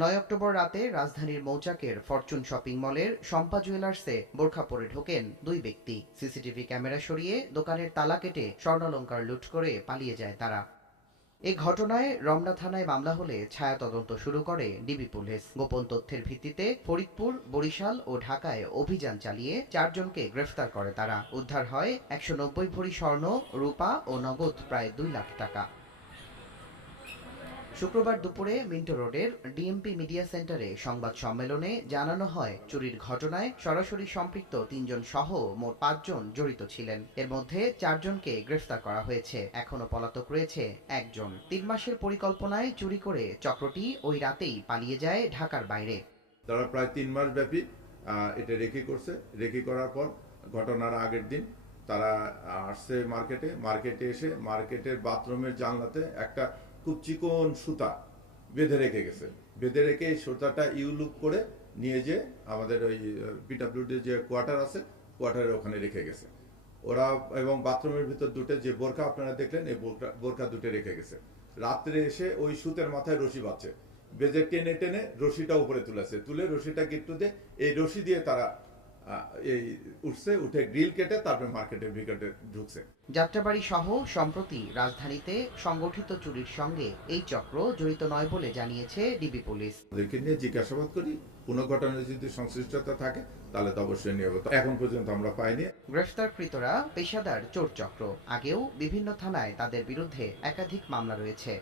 ৯ October রাতে রাজধানীর মৌচাকের ফরচুন শপিং মলের শম্পা জুয়েলার্সে বোরখা পরে ঢোকেন দুই ব্যক্তি। সিসিটিভি ক্যামেরা সরিয়ে দোকানের তালা কেটে স্বর্ণালংকার লুট করে পালিয়ে যায় তারা। এ ঘটনায় রমনা থানায় মামলা হলে ছায়া তদন্ত শুরু করে ডিবি পুলিশ। গোপন তথ্যের ভিত্তিতে ফরিদপুর, বরিশাল ও ঢাকায় অভিযান চালিয়ে 4 জনকে গ্রেফতার করে তারা। উদ্ধার হয় 190 ভরি স্বর্ণ, রূপা ও নগদ প্রায় 2 লাখ টাকা। শুক্রবার দুপুরে মিন্টো রোডের ডিএমপি মিডিয়া সেন্টারে সংবাদ সম্মেলনে জানানো হয়, চুরির ঘটনায় সরাসরি সম্পৃক্ত 3 জন সহ মোট 5 জন জড়িত ছিলেন। এর মধ্যে 4 জনকে গ্রেফতার করা হয়েছে। এখনো পলাতক রয়েছে 1 জন। 3 মাসের পরিকল্পনায় চুরি করে চক্রটি ওই রাতেই পালিয়ে যায় ঢাকার বাইরে। তারা প্রায় 3 মাস ব্যাপী এটা রেকি করছে। রেকি করার পর ঘটনার আগের দিন তারা আসছে মার্কেটে এসে মার্কেটের বাথরুমের জানলাতে একটা খুব চিকন সুতা বেঁধে রেখে গেছে। বেঁধে রেখে এই সুতাটা ইউলুপ করে নিয়ে যে আমাদের ওই পিডব্লিউডি যে কোয়ার্টার আছে কোয়ার্টারের ওখানে রেখে গেছে ওরা। এবং বাথরুমের ভিতর দুটো যে বোরকা আপনারা দেখলেন, এই বোরকা দুটো রেখে গেছে। রাত্রে এসে ওই সুতের মাথায় রশি বাঁধছে, বেজে টেনে টেনে রশিটা উপরে তুলে রশিটা গিট্টু দিয়ে এই রশি দিয়ে তারা এই উঠে গ্রিল কেটে তারপরে মার্কেটের ভিতরে ঢুকছে। যাত্রাবাড়ী সহ সম্প্রতি রাজধানীতে সংগঠিত চুরির সঙ্গে এই চক্র জড়িত নয় বলে জানিয়েছে ডিবি পুলিশ। ওদেরকে নিয়ে জিজ্ঞাসাবাদ করি, কোনো ঘটনায় যদি সংশ্লিষ্টতা থাকে তাহলে তো অবশ্যই নিয়ে হবে। এখন পর্যন্ত আমরা পাইনি। গ্রেফতারকৃতরা পেশাদার চোর চক্র। আগেও বিভিন্ন থানায় তাদের বিরুদ্ধে একাধিক মামলা রয়েছে।